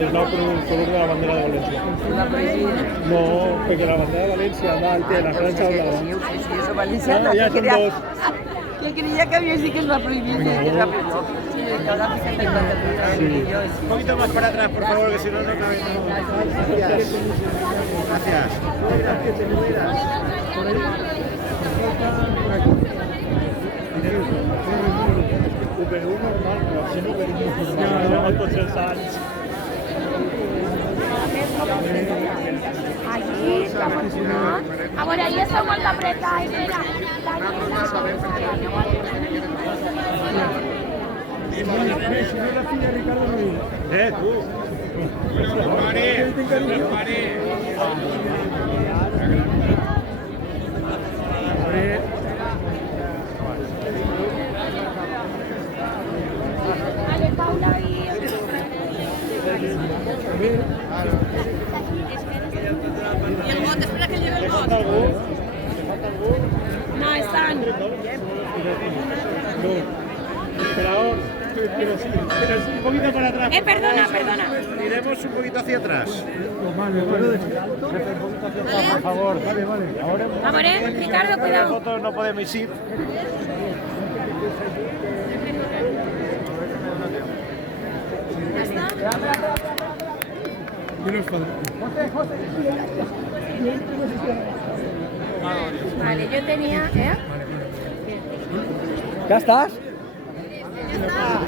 Es la color de la bandera de Valencia. La prohibida. No, porque la bandera de Valencia va al pie, la francha blava. Sí, eso valenciana. Ya que son creía- dos. Que creía que había sí que es la prohibida. No. Que era pero sí, que ahora fíjate la Sí. Un poquito más para atrás, por favor, que si no, no cabe. Gracias. Gracias. Pero un normal, no, si no venimos normal, no, con 3 anys. Allí estamos, ¿no? A veure, ahí està molt apretat, espera. Tú. Pare. Vale, Paula y... Y el bot, espera que llegue el bot. No, están. Pero sí, un poquito para atrás. Perdona, perdona. Iremos un poquito hacia atrás. Por favor, vale. Ahora A veure, Ricardo, cuidado. Fotos no podemos ir. Ya está. Vale, yo tenía... ¿Ya estás? Ya está.